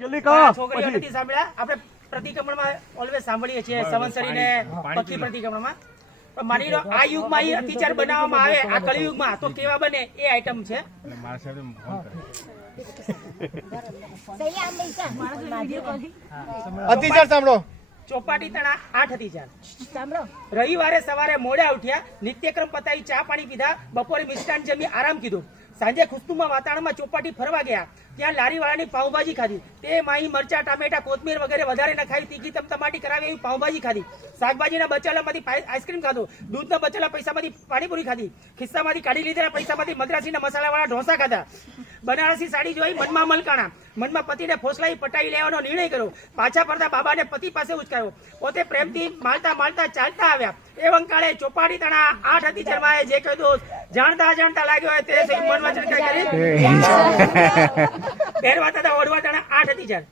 જલ્દી કહો છોકરીઓ નથી સાંભળ્યા આપણે પ્રતિક્રમણમાં ઓલવેઝ સાંભળીએ છીએ સંવત્સરીને પક્ષી પ્રતિક્રમણમાં પણ માની લો આ યુગમાં એ અતિચાર બનાવવામાં આવે આ કળિયુગમાં તો કેવા બને એ આઈટમ છે અતિચાર સાંભળો ચોપાટી તણા 8 અતિચાર રવિવારે સવારે મોડા ઉઠ્યા નિત્યક્રમ પતાવી ચા પાણી પીધા બપોરે મિષ્ટાન જમી આરામ કીધું સાંજે ખુશ્બુમાં વાતાવરણમાં ચોપાટી ફરવા ગયા ત્યાં લારીવાળાની પાઉંભાજી ખાધી તે માહી મરચા ટામેટા કોથમીર વગેરે વધારે નખાવી તીખી ટમાટી કરાવી એવી પાઉંભાજી ખાધી શાકભાજીના બચેલામાંથી આઈસ્ક્રીમ ખાધો દૂધના બચેલા પૈસામાંથી પાણીપુરી ખાધી ખિસ્સામાંથી કાઢી લીધેલા પૈસામાંથી મદ્રાસીના મસાલાવાળા ઢોસા ખાધા બનારસી સાડી જોઈ મનમાં મલકાણા મનમાં પતિને ફોસલાઈ પટાઈ લેવાનો નિર્ણય કર્યો પાછા ફરતા બાબાને પતિ પાસે ઉચકાયો પોતે પ્રેમથી માલતા માલતા ચાલતા આવ્યા એ વંકાળે ચોપાટી તણા 8 અતિચારમાએ જે કહ્યું જાણતા જાણતા લાગ્યો હોય તે મન વચન કઈ કરી પહેરવા તથા ઓઢવા તણા 8 અતિચાર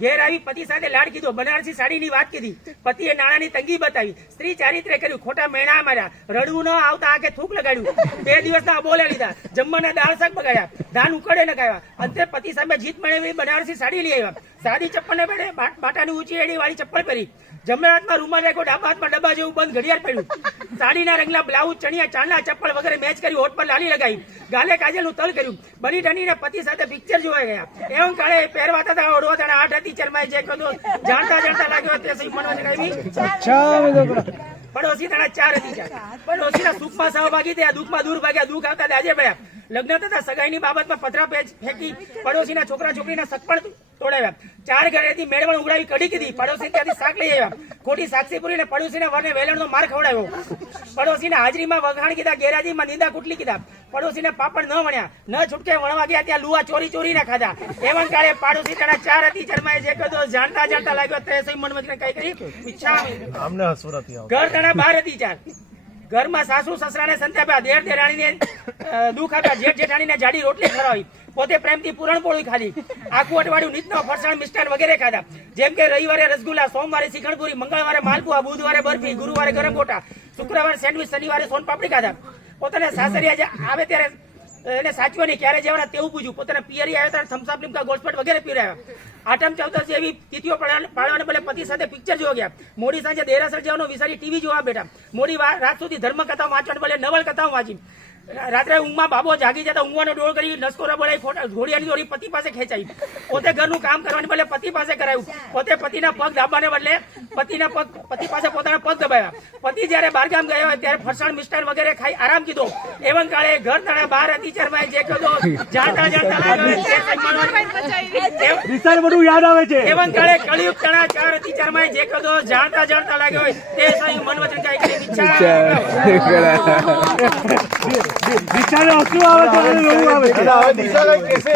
ઘેર આવી પતિ સાથે લાડ કીધો બનારસી સાડીની વાત કીધી પતિએ નાણાંની તંગી બતાવી સ્ત્રી ચારિત્ર્ય કર્યું ખોટા મેણા માર્યા રડવું ન આવતા આગે થૂક લગાડ્યું 2 દિવસના બોલે લીધા જમવાના દાળ શાક બગાડ્યા ધાન ઉકળે નખાવ્યા અંતે પતિ સામે જીત મેળવી બનારસી સાડી લઈ આવ્યા સાદી ચપ્પલને બેડે બાટાની ઊંચી એડી વાળી ચપ્પલ પહેરી જમણા હાથમાં રૂમાલ રાખ્યો ડાબા હાથમાં ડબ્બા જેવું બંધ ઘડિયાળ પહેર્યું સાડીના રંગલા બ્લાઉઝ ચણિયા ચાંદલા ચપ્પલ વગેરે મેચ કરી હોઠ પર લાલી લગાવી ગાલે કાજલનું તલ કર્યું બની ઠંડીને પતિ સાથે પિક્ચર જોવા ગયા એવમ કાળે પહેરવા તથા ઓઢવા તથા 8 અતિચારમાએ જે કહ્યું જાણતા જાણતા લાગ્યો તે સહી મનમાં જણાવી પડોશી તણા 4 અતિચાર પડોશીના સુખમાં સહભાગી થયા દુઃખમાં દૂર ભાગ્યા દુઃખ આવતા દાજે પડ્યા લગ્ન તથા સગાઈની બાબતમાં પથરા ફેંકી પડોશીના છોકરા છોકરીના સગપણ તોડાવ્યા 4 ઘરેથી મેળવણ ઉગડાવી કઢી કીધી પડોશી ત્યાંથી શાક લઈ આવ્યા ખોટી સાક્ષી પૂરીને પડોશીના વરને વેલણનો માર ખવડાવ્યો પડોશીના હાજરીમાં વખાણ કીધા ગેરહાજરીમાં નિંદા કુટલી કીધા પડોશીને પાપડ ન વણ્યા ન છૂટકે વણવા ગયા ત્યાં લુવા ચોરી ચોરી ના ખાધા એવં કાળે પાડોશી તણા 4 અતિચારમાએ જે કહ્યું જાણતા જાણતા લાગ્યો તે સહી મનમાં કઈ કરી ઈચ્છા ઘર તણા 12 અતિચાર ઘરમાં સાસુ સસરાને સંતાપ્યા દેર દેરાણીને દુઃખ આપ્યા જેઠ જેઠાણીને જાડી રોટલી ખવડાવી પોતે પ્રેમથી પૂરણપોળી ખાધી આખું અઠવાડિયું નીતનો ફરસાણ મિષ્ટાન વગેરે ખાધા જેમ કે રવિવારે રસગુલ્લા સોમવારે શ્રીખંડપુરી મંગળવારે માલપુઆ બુધવારે બરફી ગુરુવારે ગરમ ગોટા શુક્રવારે સેન્ડવિચ શનિવારે સોનપાપડી ખાધા પોતાના સાસરિયા આવે ત્યારે એને સાચવાની ક્યારે જવાના તેવું પૂછ્યું પોતાના પિયરી આવ્યા ત્યારે થમ્સઅપ લીમકા ગોલ્ડસ્પોટ વગેરે પીવડાવ્યા આઠમ ચૌદસ એવી તિથિઓ પાળવાને બદલે પતિ સાથે પિક્ચર જોવા ગયા મોડી સાંજે દેરાસર જવાનો વિચારી ટીવી જોવા બેઠા મોડી રાત સુધી ધર્મ કથાઓ વાંચવાને બદલે નવલ કથાઓ વાંચી રાત્રે ઊંઘમાં બાબો જાગી જતા ઊંઘવાનો ડોળ કરી નસકોરા બોલાવી ઘોડિયાની દોરી પતિ પાસે ખેંચાઈ પોતે ઘરનું કામ કરવાને બદલે પતિ પાસે કરાયું પોતે પતિના પગ દાબવાને બદલે પતિ પાસે પોતાના પગ દબાવ્યા પતિ જયારે બહારગામ ગયો હોય ત્યારે ફરસાણ મિષ્ટાન વગેરે ખાઈ આરામ કીધો એવં કાળે ઘર તણા 12 અતિચારમાએ જે કહ્યું જાણતા જાણતા બધું યાદ આવે છે એવં કાળે કળિયુગ તણા 4 અતિચારમાએ જે કહ્યું જાણતા જાણતા લાગ્યો હોય તે સહી મન વચન કઈ કરી ઈચ્છા દિશાને હસવું આવે છે દિશા કઈ કેસે